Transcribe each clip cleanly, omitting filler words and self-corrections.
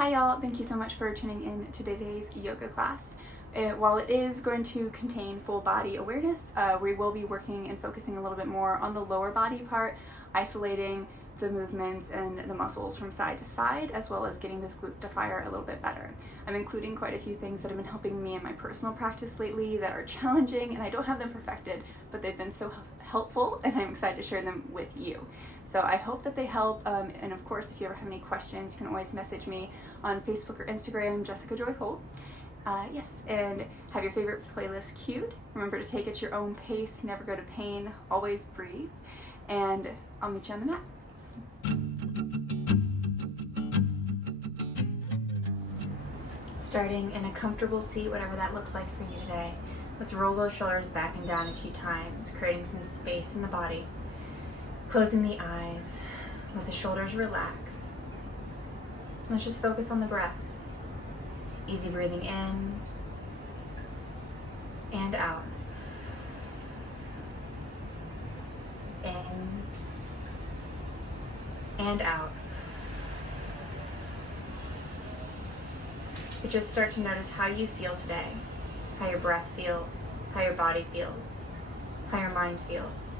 Hi y'all, thank you so much for tuning in to today's yoga class. While it is going to contain full body awareness, we will be working and focusing a little bit more on the lower body part, isolating the movements and the muscles from side to side, as well as getting those glutes to fire a little bit better. I'm including quite a few things that have been helping me in my personal practice lately that are challenging, and I don't have them perfected, but they've been so helpful, and I'm excited to share them with you. So I hope that they help, and of course, if you ever have any questions, you can always message me on Facebook or Instagram, Jessica Joy Holt. Yes, and have your favorite playlist queued. Remember to take it at your own pace, never go to pain, always breathe, and I'll meet you on the mat. Starting in a comfortable seat, whatever that looks like for you today. Let's roll those shoulders back and down a few times, creating some space in the body. Closing the eyes, let the shoulders relax. Let's just focus on the breath. Easy breathing in and out. In and out. But just start to notice how you feel today, how your breath feels, how your body feels, how your mind feels.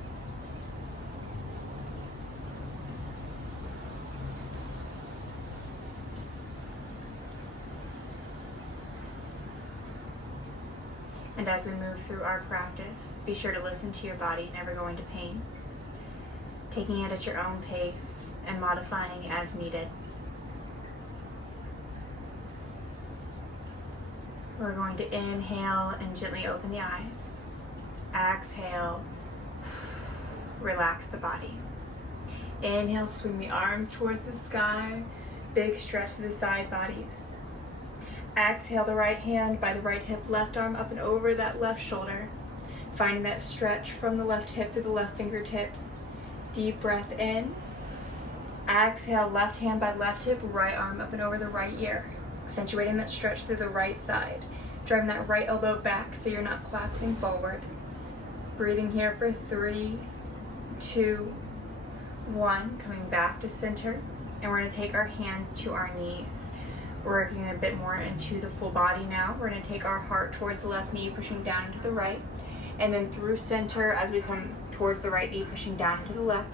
And as we move through our practice, be sure to listen to your body, never going to pain, taking it at your own pace and modifying as needed. We're going to inhale and gently open the eyes. Exhale, relax the body. Inhale, swing the arms towards the sky, big stretch to the side bodies. Exhale the right hand by the right hip, left arm up and over that left shoulder, finding that stretch from the left hip to the left fingertips. Deep breath in. Exhale, left hand by left hip, right arm up and over the right ear, accentuating that stretch through the right side, driving that right elbow back so you're not collapsing forward. Breathing here for 3, 2, 1, coming back to center, and we're going to take our hands to our knees. Working a bit more into the full body now. We're going to take our heart towards the left knee, pushing down into the right, and then through center as we come towards the right knee, pushing down into the left,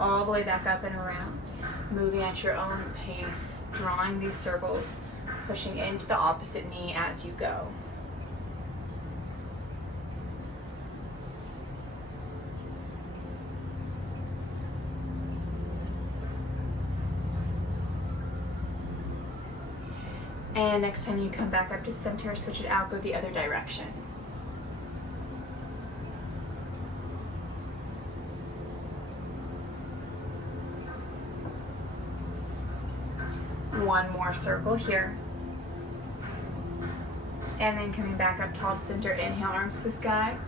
all the way back up and around, moving at your own pace, drawing these circles, pushing into the opposite knee as you go. And next time you come back up to center, switch it out, go the other direction. One more circle here. And then coming back up tall to center, inhale, arms to the sky.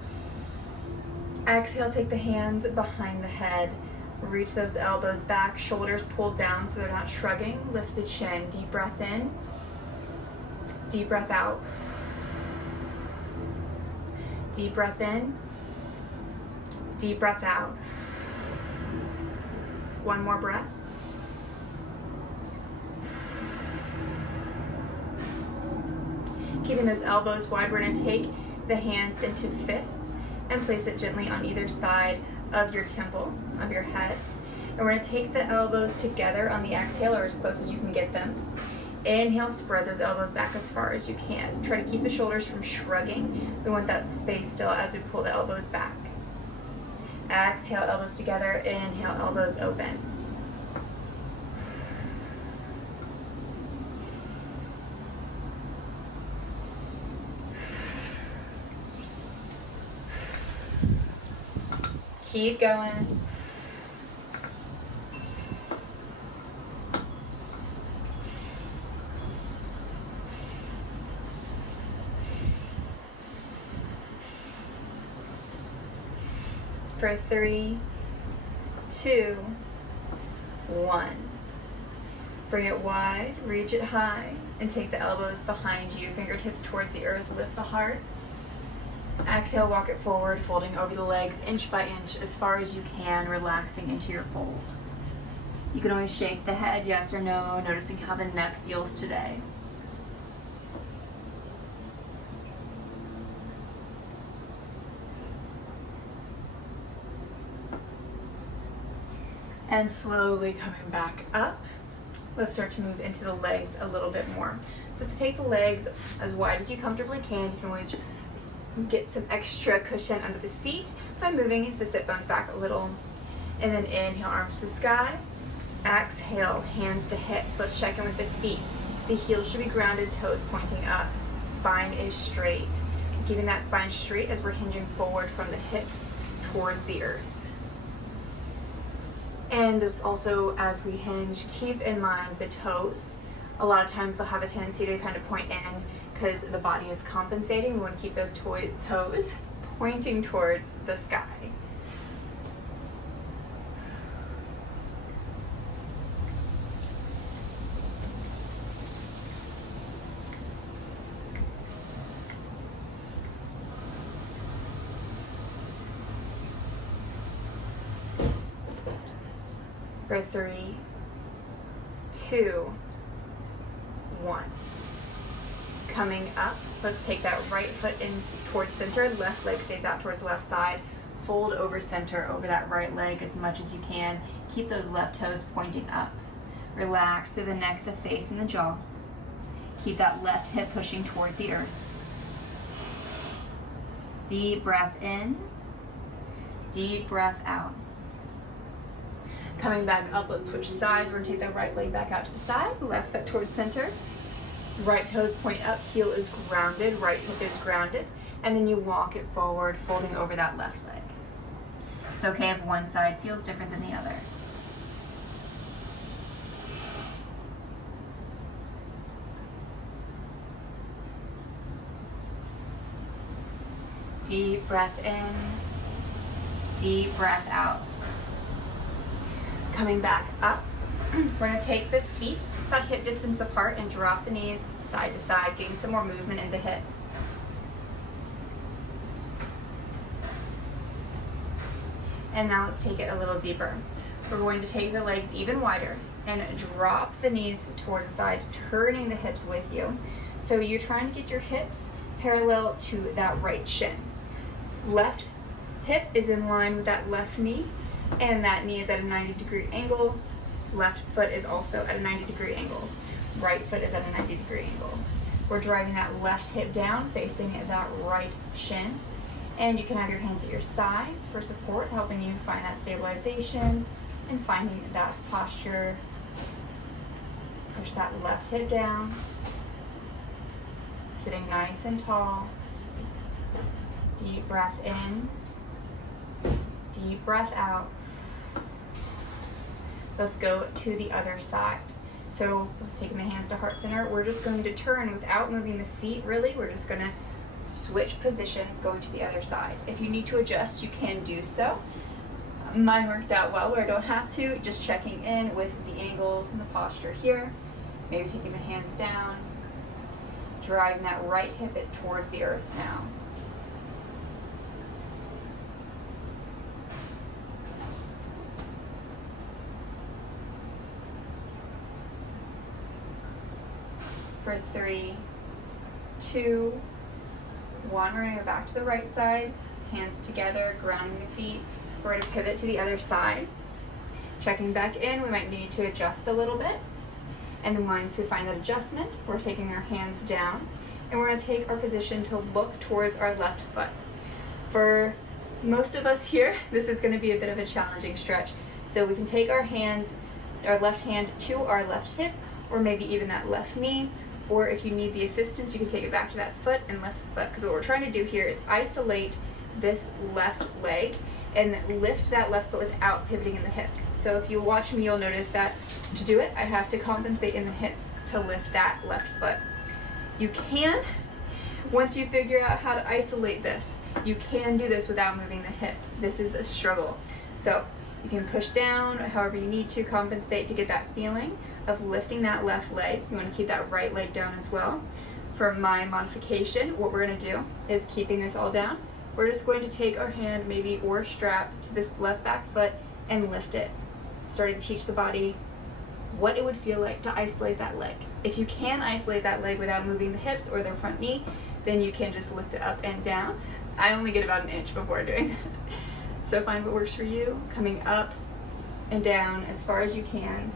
Exhale, take the hands behind the head. Reach those elbows back, shoulders pulled down so they're not shrugging. Lift the chin, deep breath in. Deep breath out. Deep breath in. Deep breath out. One more breath. Keeping those elbows wide, we're going to take the hands into fists and place it gently on either side of your temple, of your head. And we're going to take the elbows together on the exhale, or as close as you can get them. Inhale, spread those elbows back as far as you can. Try to keep the shoulders from shrugging. We want that space still as we pull the elbows back. Exhale, elbows together. Inhale, elbows open. Keep going. For 3, 2, 1. Bring it wide, reach it high, and take the elbows behind you, fingertips towards the earth, lift the heart. Exhale, walk it forward, folding over the legs inch by inch as far as you can, relaxing into your fold. You can always shake the head, yes or no, noticing how the neck feels today. And slowly coming back up, let's start to move into the legs a little bit more. So to take the legs as wide as you comfortably can, you can always get some extra cushion under the seat by moving the sit bones back a little. And then inhale, arms to the sky. Exhale, hands to hips. Let's check in with the feet. The heels should be grounded, toes pointing up. Spine is straight. Keeping that spine straight as we're hinging forward from the hips towards the earth. And this also, as we hinge, keep in mind the toes. A lot of times they'll have a tendency to kind of point in because the body is compensating. We want to keep those toes pointing towards the sky. For 3, 2, 1. Coming up, let's take that right foot in towards center, left leg stays out towards the left side. Fold over center over that right leg as much as you can. Keep those left toes pointing up. Relax through the neck, the face, and the jaw. Keep that left hip pushing towards the earth. Deep breath in, deep breath out. Coming back up, let's switch sides. We're gonna take that right leg back out to the side, left foot towards center. Right toes point up, heel is grounded, right hip is grounded. And then you walk it forward, folding over that left leg. It's okay if one side feels different than the other. Deep breath in, deep breath out. Coming back up, we're gonna take the feet about hip distance apart and drop the knees side to side, getting some more movement in the hips. And now let's take it a little deeper. We're going to take the legs even wider and drop the knees towards the side, turning the hips with you. So you're trying to get your hips parallel to that right shin. Left hip is in line with that left knee, and that knee is at a 90-degree angle. Left foot is also at a 90-degree angle. Right foot is at a 90-degree angle. We're driving that left hip down, facing that right shin. And you can have your hands at your sides for support, helping you find that stabilization and finding that posture. Push that left hip down. Sitting nice and tall. Deep breath in. Deep breath out. Let's go to the other side. So taking the hands to heart center, we're just going to turn without moving the feet really. We're just going to switch positions, going to the other side. If you need to adjust, you can do so. Mine worked out well where I don't have to. Just checking in with the angles and the posture here. Maybe taking the hands down. Driving that right hip towards the earth now. For 3, 2, 1, we're going to go back to the right side, hands together, grounding the feet. We're going to pivot to the other side. Checking back in, we might need to adjust a little bit. And then once we find that adjustment, we're taking our hands down, and we're going to take our position to look towards our left foot. For most of us here, this is going to be a bit of a challenging stretch. So we can take our hands, our left hand to our left hip, or maybe even that left knee. Or if you need the assistance, you can take it back to that foot and lift the foot. Because what we're trying to do here is isolate this left leg and lift that left foot without pivoting in the hips. So if you watch me, you'll notice that to do it, I have to compensate in the hips to lift that left foot. You can, once you figure out how to isolate this, you can do this without moving the hip. This is a struggle. So you can push down however you need to compensate to get that feeling of lifting that left leg. You want to keep that right leg down as well. For my modification, what we're going to do is keeping this all down. We're just going to take our hand maybe or strap to this left back foot and lift it. starting to teach the body what it would feel like to isolate that leg. If you can isolate that leg without moving the hips or the front knee, then you can just lift it up and down. I only get about an inch before doing that. So find what works for you, coming up and down as far as you can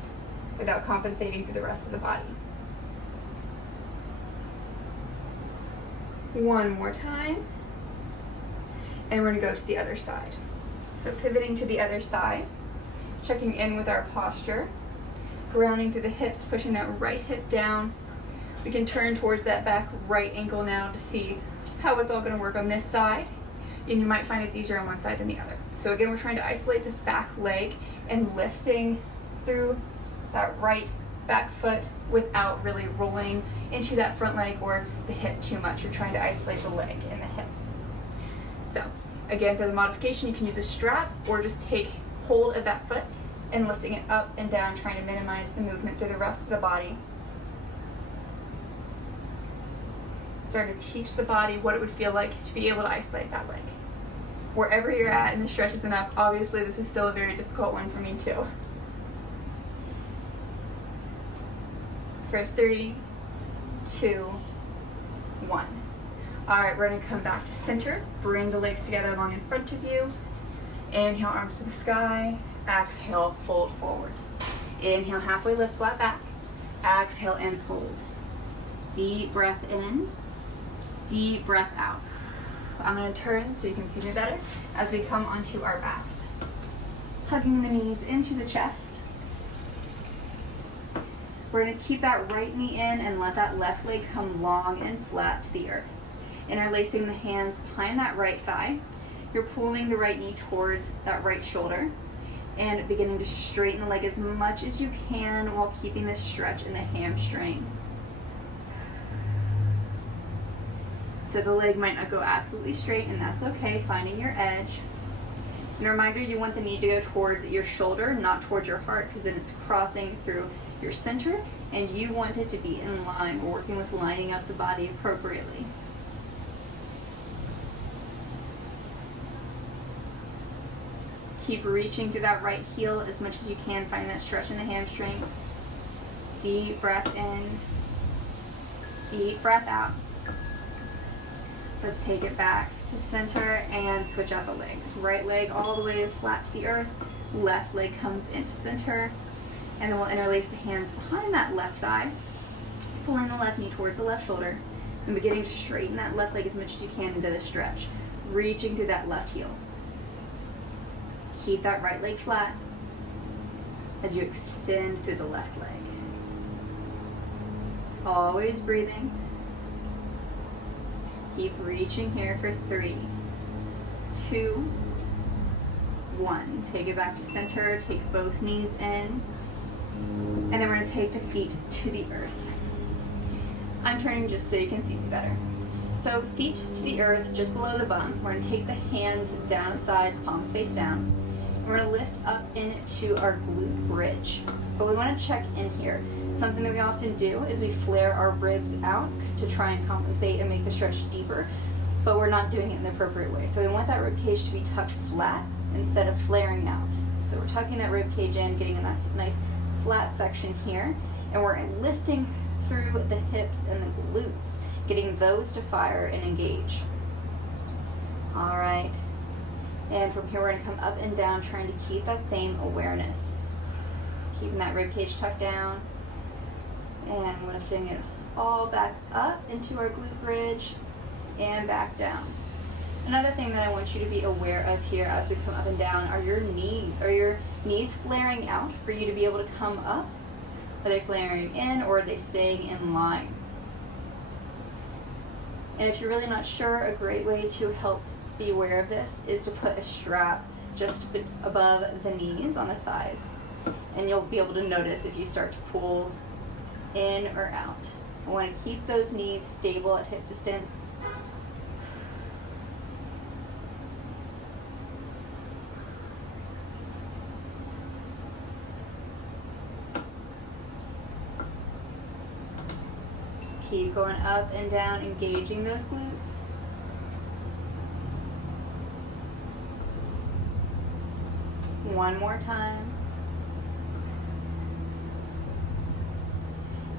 without compensating through the rest of the body. One more time. And we're gonna go to the other side. So pivoting to the other side, checking in with our posture, grounding through the hips, pushing that right hip down. We can turn towards that back right ankle now to see how it's all gonna work on this side. And you might find it's easier on one side than the other. So again, we're trying to isolate this back leg and lifting through that right back foot without really rolling into that front leg or the hip too much. You're trying to isolate the leg and the hip. So again, for the modification, you can use a strap or just take hold of that foot and lifting it up and down, trying to minimize the movement through the rest of the body. Starting to teach the body what it would feel like to be able to isolate that leg. Wherever you're at and the stretch is enough, obviously this is still a very difficult one for me too. For 3, 2, 1. All right, we're gonna come back to center. Bring the legs together along in front of you. Inhale, arms to the sky. Exhale, fold forward. Inhale, halfway lift, flat back. Exhale and fold. Deep breath in, deep breath out. I'm gonna turn so you can see me better as we come onto our backs. Hugging the knees into the chest. We're gonna keep that right knee in and let that left leg come long and flat to the earth. Interlacing the hands behind that right thigh. You're pulling the right knee towards that right shoulder and beginning to straighten the leg as much as you can while keeping this stretch in the hamstrings. So the leg might not go absolutely straight, and that's okay, finding your edge. And a reminder, you want the knee to go towards your shoulder, not towards your heart, because then it's crossing through your center, and you want it to be in line. We're working with lining up the body appropriately. Keep reaching through that right heel as much as you can, find that stretch in the hamstrings. Deep breath in, deep breath out. Let's take it back to center and switch out the legs. Right leg all the way flat to the earth, left leg comes into center, and then we'll interlace the hands behind that left thigh, pulling the left knee towards the left shoulder, and beginning to straighten that left leg as much as you can into the stretch, reaching through that left heel. Keep that right leg flat as you extend through the left leg. Always breathing. Keep reaching here for 3, 2, 1. Take it back to center, take both knees in, and then we're gonna take the feet to the earth. I'm turning just so you can see me better. So feet to the earth, just below the bum. We're gonna take the hands down the sides, palms face down. We're gonna lift up into our glute bridge. But we wanna check in here. Something that we often do is we flare our ribs out to try and compensate and make the stretch deeper, but we're not doing it in the appropriate way. So we want that rib cage to be tucked flat instead of flaring out. So we're tucking that rib cage in, getting a nice flat section here, and we're lifting through the hips and the glutes, getting those to fire and engage. All right. And from here, we're gonna come up and down, trying to keep that same awareness. Keeping that rib cage tucked down and lifting it all back up into our glute bridge and back down. Another thing that I want you to be aware of here as we come up and down are your knees. Are your knees flaring out for you to be able to come up? Are they flaring in, or are they staying in line? And if you're really not sure, a great way to help be aware of this is to put a strap just above the knees on the thighs. And you'll be able to notice if you start to pull in or out. I want to keep those knees stable at hip distance. Keep going up and down, engaging those glutes. One more time.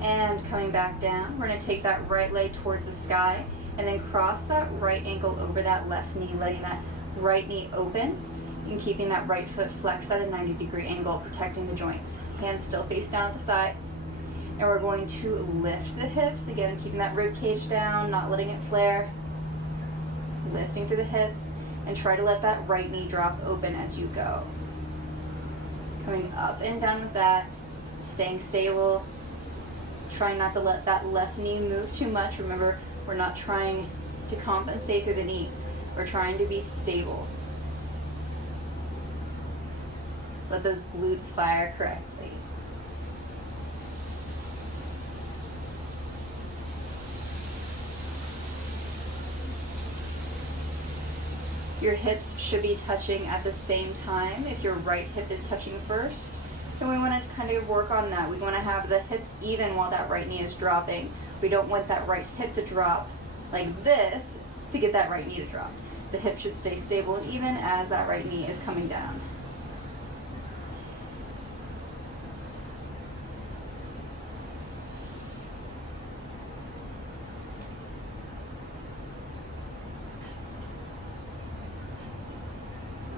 And coming back down, we're gonna take that right leg towards the sky and then cross that right ankle over that left knee, letting that right knee open and keeping that right foot flexed at a 90-degree angle, protecting the joints. Hands still face down at the sides. And we're going to lift the hips, again, keeping that rib cage down, not letting it flare. Lifting through the hips, and try to let that right knee drop open as you go. Coming up and down with that, staying stable. Trying not to let that left knee move too much. Remember, we're not trying to compensate through the knees. We're trying to be stable. Let those glutes fire correctly. Your hips should be touching at the same time. If your right hip is touching first, then we want to kind of work on that. We want to have the hips even while that right knee is dropping. We don't want that right hip to drop like this to get that right knee to drop. The hip should stay stable and even as that right knee is coming down.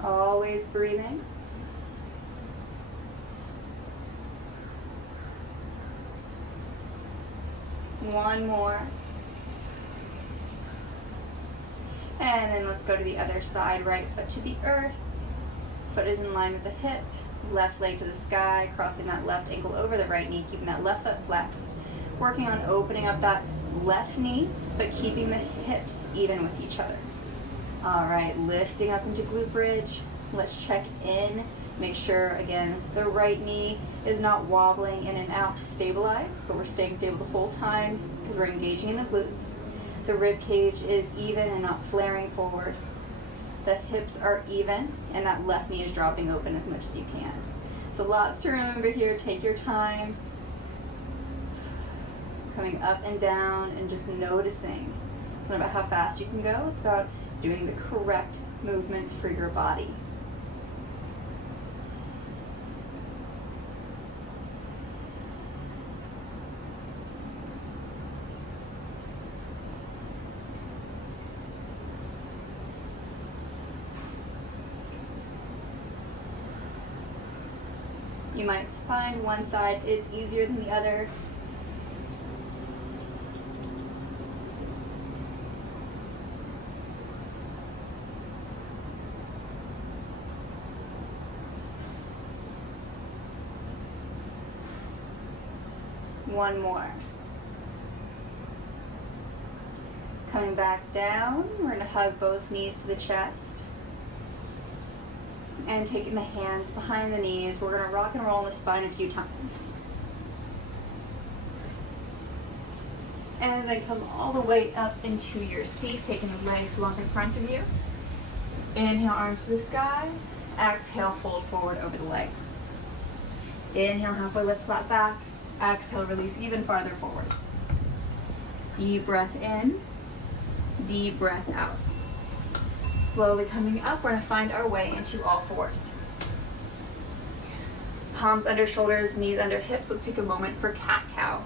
Always breathing. One more. And then let's go to the other side. Right foot to the earth. Foot is in line with the hip. Left leg to the sky, crossing that left ankle over the right knee, keeping that left foot flexed. Working on opening up that left knee, but keeping the hips even with each other. All right, lifting up into glute bridge. Let's check in. Make sure, again, the right knee is not wobbling in and out to stabilize, but we're staying stable the whole time because we're engaging in the glutes. The rib cage is even and not flaring forward. The hips are even, and that left knee is dropping open as much as you can. So lots to remember here. Take your time. Coming up and down and just noticing. It's not about how fast you can go. It's about doing the correct movements for your body. You might find one side is easier than the other. One more. Coming back down, we're going to hug both knees to the chest. And taking the hands behind the knees, we're going to rock and roll the spine a few times. And then come all the way up into your seat, taking the legs long in front of you. Inhale, arms to the sky. Exhale, fold forward over the legs. Inhale, halfway lift, flat back. Exhale, release even farther forward. Deep breath in, deep breath out. Slowly coming up, we're going to find our way into all fours. Palms under shoulders, knees under hips. Let's take a moment for cat-cow.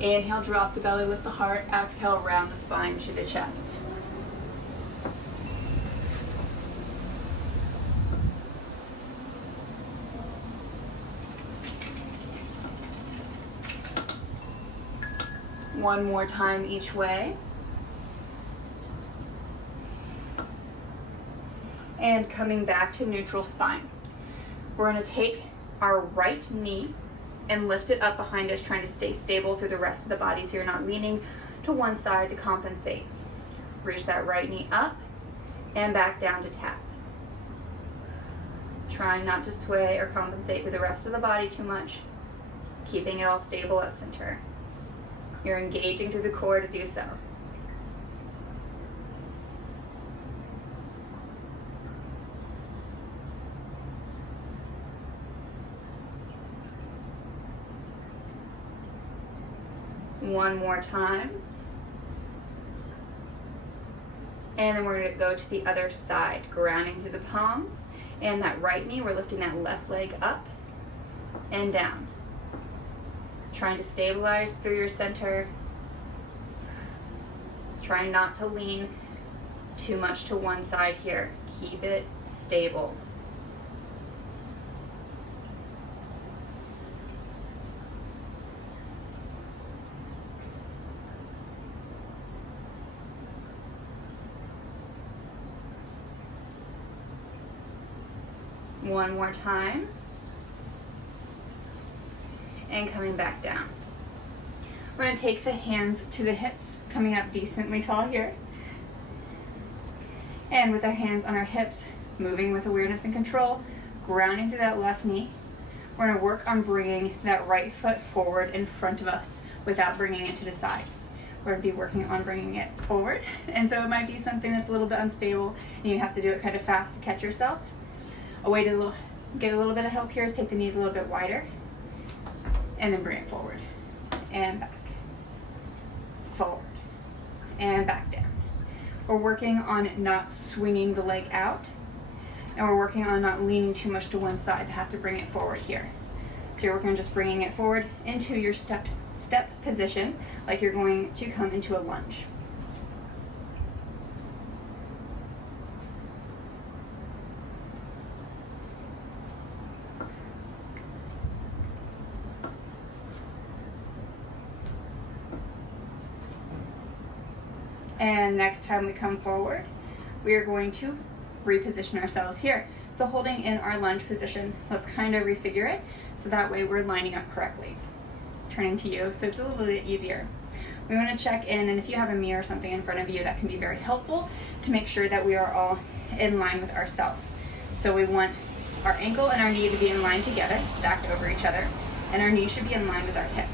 Inhale, drop the belly, lift the heart. Exhale, round the spine to the chest. One more time each way. And coming back to neutral spine. We're going to take our right knee and lift it up behind us, trying to stay stable through the rest of the body so you're not leaning to one side to compensate. Reach that right knee up and back down to tap. Trying not to sway or compensate through the rest of the body too much. Keeping it all stable at center. You're engaging through the core to do so. One more time. And then we're going to go to the other side, grounding through the palms. And that right knee, we're lifting that left leg up and down. Trying to stabilize through your center. Trying not to lean too much to one side here. Keep it stable. One more time. And coming back down. We're going to take the hands to the hips, coming up decently tall here. And with our hands on our hips, moving with awareness and control, grounding through that left knee. We're going to work on bringing that right foot forward in front of us without bringing it to the side. We're going to be working on bringing it forward. And so it might be something that's a little bit unstable and you have to do it kind of fast to catch yourself. A way to get a little bit of help here is take the knees a little bit wider and then bring it forward and back, forward and back down. We're working on not swinging the leg out, and we're working on not leaning too much to one side to have to bring it forward here. So you're working on just bringing it forward into your step position, like you're going to come into a lunge. And next time we come forward, we are going to reposition ourselves here. So holding in our lunge position, let's kind of refigure it so that way we're lining up correctly. Turning to you, so it's a little bit easier. We want to check in, and if you have a mirror or something in front of you, that can be very helpful to make sure that we are all in line with ourselves. So we want our ankle and our knee to be in line together, stacked over each other, and our knee should be in line with our hip.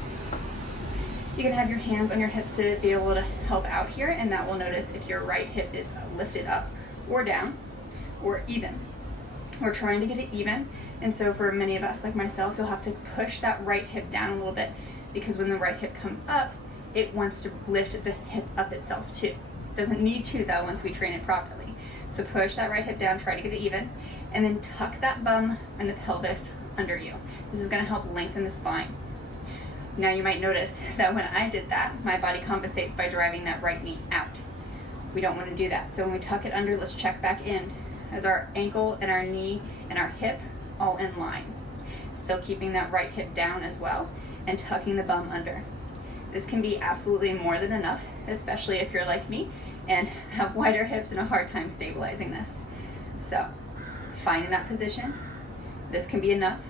You can have your hands on your hips to be able to help out here, and that will notice if your right hip is lifted up or down or even. We're trying to get it even, and so for many of us, like myself, you'll have to push that right hip down a little bit, because when the right hip comes up, it wants to lift the hip up itself too. It doesn't need to though once we train it properly. So push that right hip down, try to get it even, and then tuck that bum and the pelvis under you. This is going to help lengthen the spine. Now you might notice that when I did that, my body compensates by driving that right knee out. We don't want to do that. So when we tuck it under, let's check back in as our ankle and our knee and our hip all in line. Still keeping that right hip down as well and tucking the bum under. This can be absolutely more than enough, especially if you're like me and have wider hips and a hard time stabilizing this. So finding that position, this can be enough.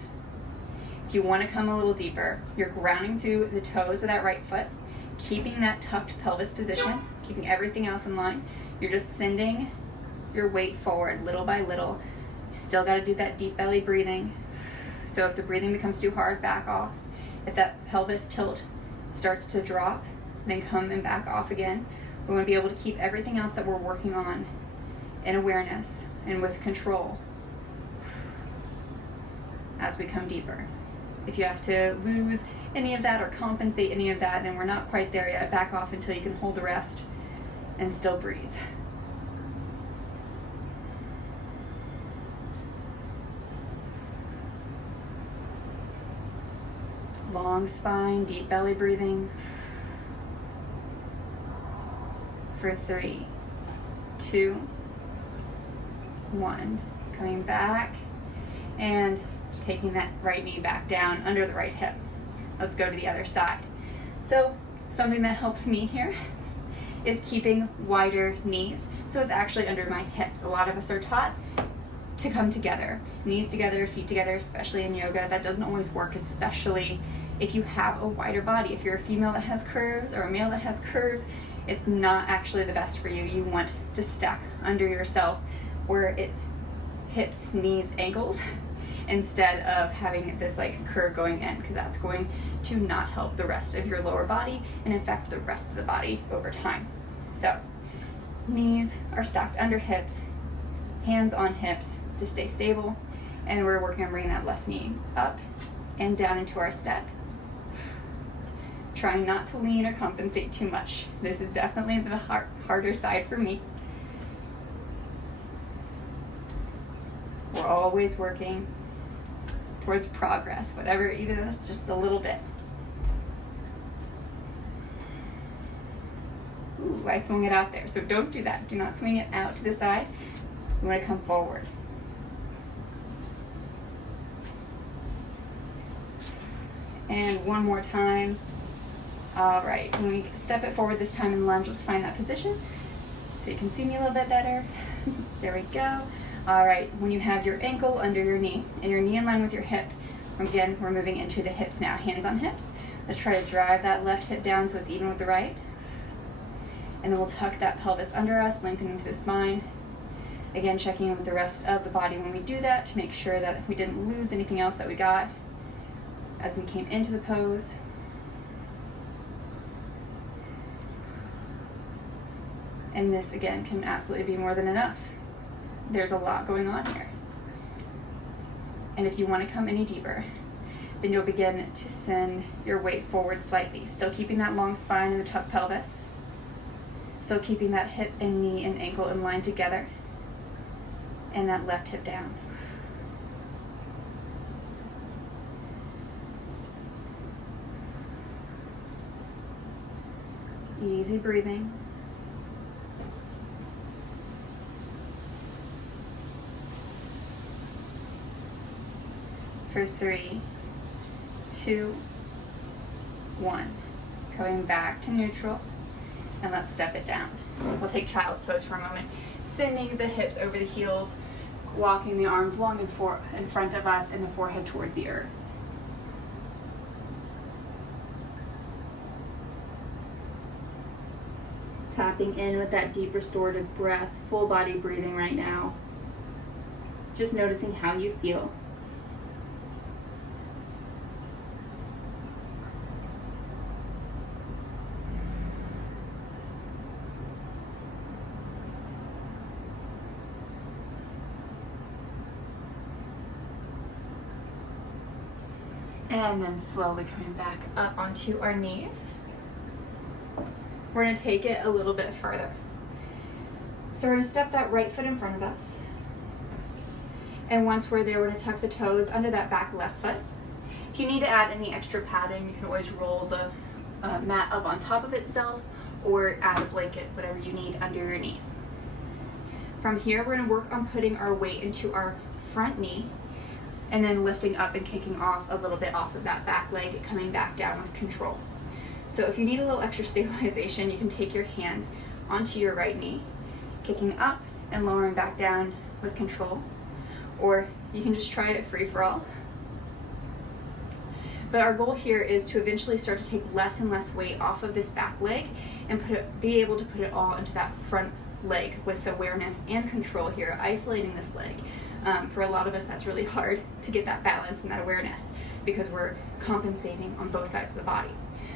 If you want to come a little deeper, you're grounding through the toes of that right foot, keeping that tucked pelvis position, keeping everything else in line. You're just sending your weight forward little by little. You still got to do that deep belly breathing. So if the breathing becomes too hard, back off. If that pelvis tilt starts to drop, then come and back off again. We want to be able to keep everything else that we're working on in awareness and with control as we come deeper. If you have to lose any of that or compensate any of that, then we're not quite there yet. Back off until you can hold the rest and still breathe. Long spine, deep belly breathing. For 3, 2, 1. Coming back and taking that right knee back down under the right hip. Let's go to the other side. So something that helps me here is keeping wider knees. So it's actually under my hips. A lot of us are taught to come together, knees together, feet together, especially in yoga. That doesn't always work, especially if you have a wider body. If you're a female that has curves or a male that has curves, it's not actually the best for you. You want to stack under yourself where it's hips, knees, ankles, instead of having this like curve going in, because that's going to not help the rest of your lower body and in fact the rest of the body over time. So knees are stacked under hips, hands on hips to stay stable, and we're working on bringing that left knee up and down into our step. Trying not to lean or compensate too much. This is definitely the harder side for me. We're always working towards progress, whatever, even if it's just a little bit. Ooh, I swung it out there. So don't do that. Do not swing it out to the side. You want to come forward. And one more time. All right, when we step it forward this time in lunge, let's find that position so you can see me a little bit better. There we go. All right, when you have your ankle under your knee and your knee in line with your hip, again, we're moving into the hips now, hands on hips. Let's try to drive that left hip down so it's even with the right. And then we'll tuck that pelvis under us, lengthening through the spine. Again, checking in with the rest of the body when we do that to make sure that we didn't lose anything else that we got as we came into the pose. And this, again, can absolutely be more than enough. There's a lot going on here. And if you want to come any deeper, then you'll begin to send your weight forward slightly, still keeping that long spine and the tucked pelvis, still keeping that hip and knee and ankle in line together, and that left hip down. Easy breathing. For 3, 2, 1. Going back to neutral, and let's step it down. We'll take child's pose for a moment, sending the hips over the heels, walking the arms long and in front of us and the forehead towards the earth. Tapping in with that deep restorative breath, full body breathing right now. Just noticing how you feel. And then slowly coming back up onto our knees. We're going to take it a little bit further. So we're going to step that right foot in front of us. And once we're there, we're going to tuck the toes under that back left foot. If you need to add any extra padding, you can always roll the mat up on top of itself or add a blanket, whatever you need, under your knees. From here, we're going to work on putting our weight into our front knee and then lifting up and kicking off a little bit off of that back leg, coming back down with control. So if you need a little extra stabilization, you can take your hands onto your right knee, kicking up and lowering back down with control, or you can just try it free for all. But our goal here is to eventually start to take less and less weight off of this back leg and be able to put it all into that front leg with awareness and control here, isolating this leg. For a lot of us, that's really hard to get that balance and that awareness because we're compensating on both sides of the body.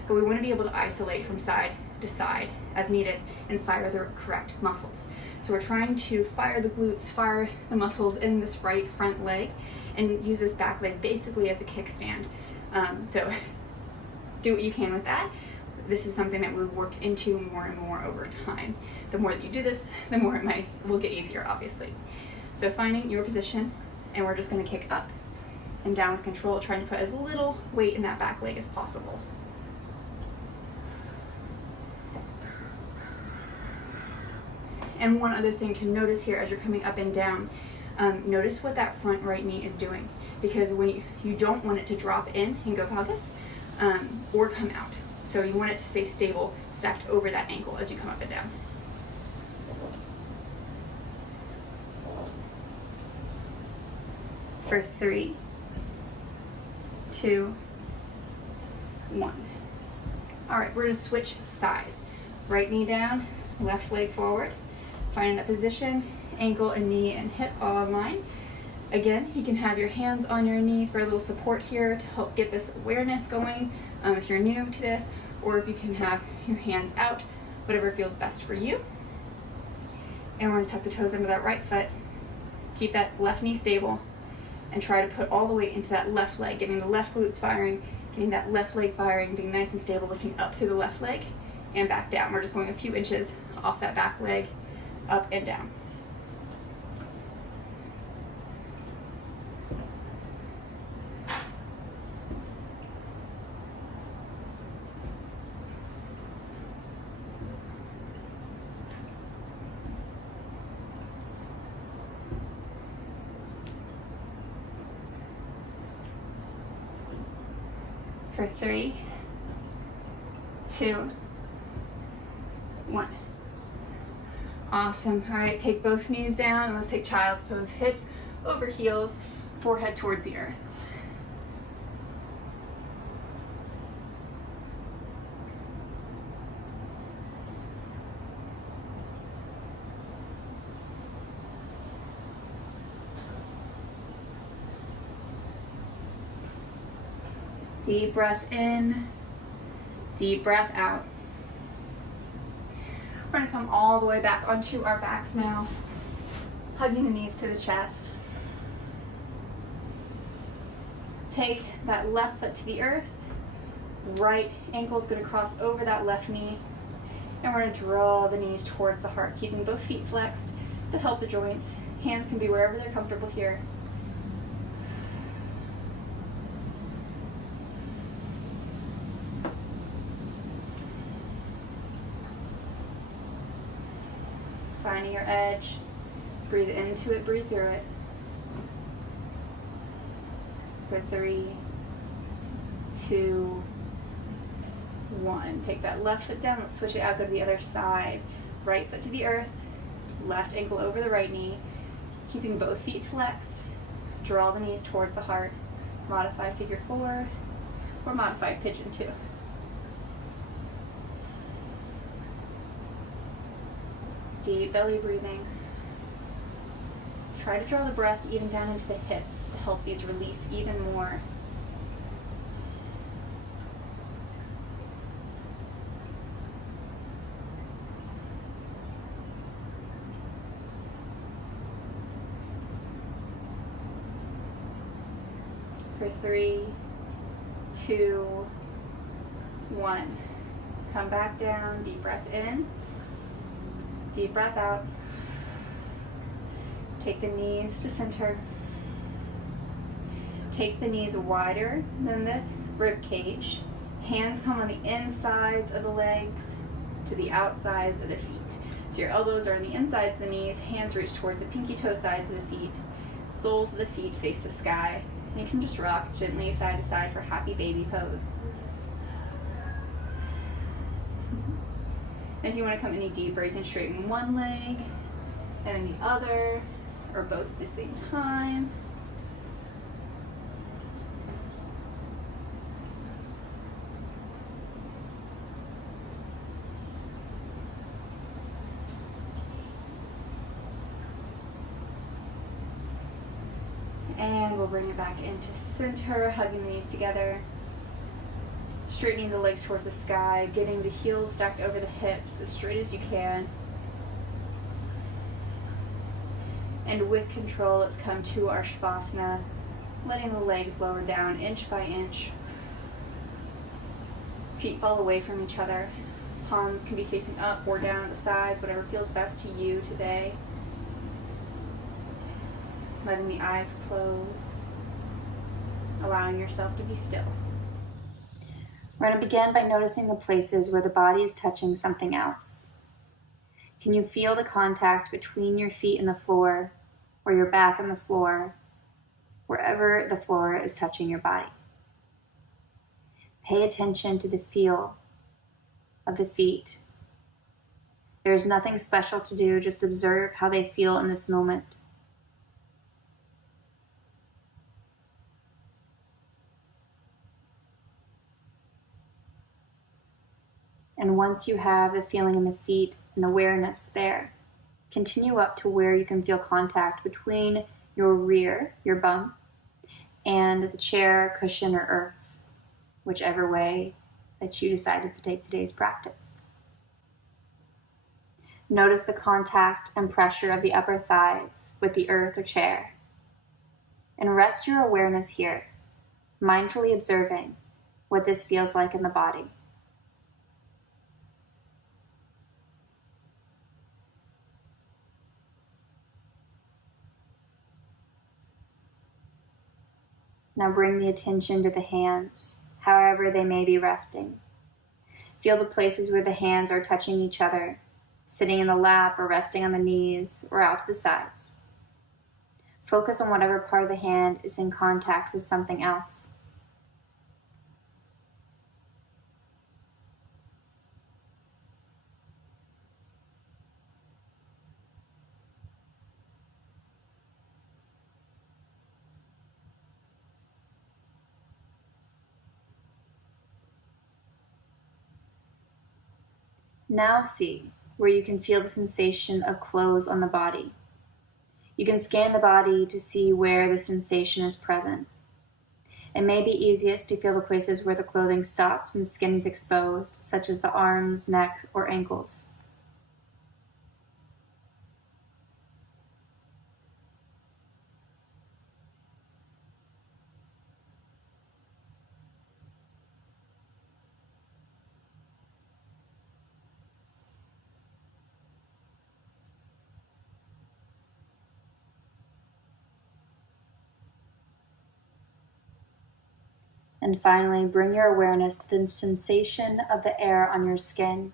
But we want to be able to isolate from side to side as needed and fire the correct muscles. So we're trying to fire the glutes, fire the muscles in this right front leg, and use this back leg basically as a kickstand. So do what you can with that. This is something that we work into more and more over time. The more that you do this, the more it will get easier, obviously. So finding your position, and we're just going to kick up and down with control, trying to put as little weight in that back leg as possible. And one other thing to notice here as you're coming up and down, notice what that front right knee is doing, because when you don't want it to drop in Gopalgas or come out. So you want it to stay stable, stacked over that ankle as you come up and down. For 3, 2, 1. All right, we're going to switch sides. Right knee down, left leg forward. Finding that position, ankle and knee and hip all in line. Again, you can have your hands on your knee for a little support here to help get this awareness going if you're new to this, or if you can have your hands out, whatever feels best for you. And we're going to tuck the toes under that right foot. Keep that left knee stable and try to put all the weight into that left leg, getting the left glutes firing, getting that left leg firing, being nice and stable, lifting up through the left leg and back down. We're just going a few inches off that back leg, up and down. For 3, 2, 1. Awesome. All right, take both knees down. Let's take child's pose. Hips over heels, forehead towards the earth. Deep breath in, deep breath out. We're gonna come all the way back onto our backs now, hugging the knees to the chest. Take that left foot to the earth. Right ankle is gonna cross over that left knee. And we're gonna draw the knees towards the heart, keeping both feet flexed to help the joints. Hands can be wherever they're comfortable here. Finding your edge. Breathe into it, breathe through it. For 3, 2, 1. Take that left foot down. Let's switch it out. Go to the other side. Right foot to the earth. Left ankle over the right knee. Keeping both feet flexed. Draw the knees towards the heart. Modified figure 4 or modified pigeon 2. Deep belly breathing. Try to draw the breath even down into the hips to help these release even more. For 3, 2, 1. Come back down, deep breath in. Deep breath out. Take the knees to center. Take the knees wider than the rib cage. Hands come on the insides of the legs to the outsides of the feet. So your elbows are on the insides of the knees, hands reach towards the pinky toe sides of the feet. Soles of the feet face the sky. And you can just rock gently side to side for happy baby pose. And if you want to come any deeper, you can straighten one leg and then the other, or both at the same time. And we'll bring it back into center, hugging the knees together. Straightening the legs towards the sky, getting the heels stacked over the hips as straight as you can. And with control, let's come to our Shavasana, letting the legs lower down inch by inch. Feet fall away from each other. Palms can be facing up or down at the sides, whatever feels best to you today. Letting the eyes close, allowing yourself to be still. We're going to begin by noticing the places where the body is touching something else. Can you feel the contact between your feet and the floor, or your back and the floor, wherever the floor is touching your body? Pay attention to the feel of the feet. There's nothing special to do, just observe how they feel in this moment. And once you have the feeling in the feet and the awareness there, continue up to where you can feel contact between your rear, your bum, and the chair, cushion, or earth, whichever way that you decided to take today's practice. Notice the contact and pressure of the upper thighs with the earth or chair. And rest your awareness here, mindfully observing what this feels like in the body. Now bring the attention to the hands, however they may be resting. Feel the places where the hands are touching each other, sitting in the lap or resting on the knees or out to the sides. Focus on whatever part of the hand is in contact with something else. Now see where you can feel the sensation of clothes on the body. You can scan the body to see where the sensation is present. It may be easiest to feel the places where the clothing stops and the skin is exposed, such as the arms, neck, or ankles. And finally, bring your awareness to the sensation of the air on your skin.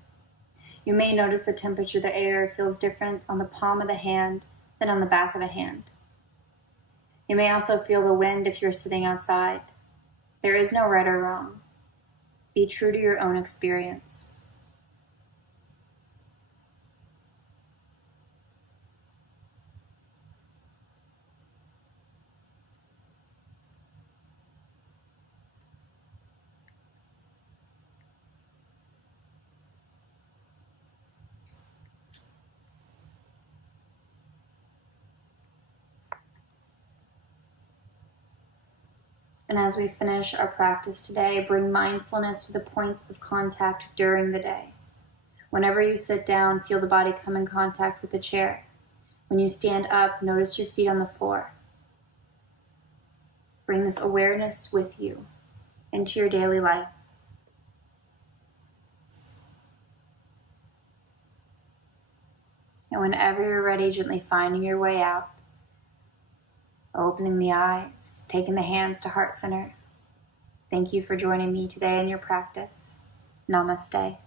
You may notice the temperature of the air feels different on the palm of the hand than on the back of the hand. You may also feel the wind if you're sitting outside. There is no right or wrong. Be true to your own experience. And as we finish our practice today, bring mindfulness to the points of contact during the day. Whenever you sit down, feel the body come in contact with the chair. When you stand up, notice your feet on the floor. Bring this awareness with you into your daily life. And whenever you're ready, gently finding your way out, opening the eyes, taking the hands to heart center. Thank you for joining me today in your practice. Namaste.